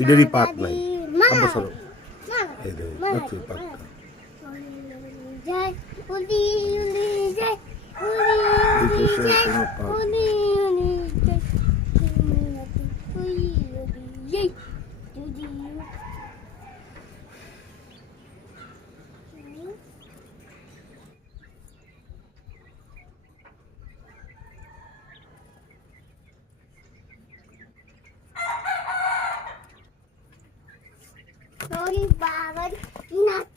এদেরই পাক নাই বছর এদের পাক যায় উলি উলি যায় এই দেশে কোনো পাক উলি উলি যায় উলি উলি যায় Sorry, Baba.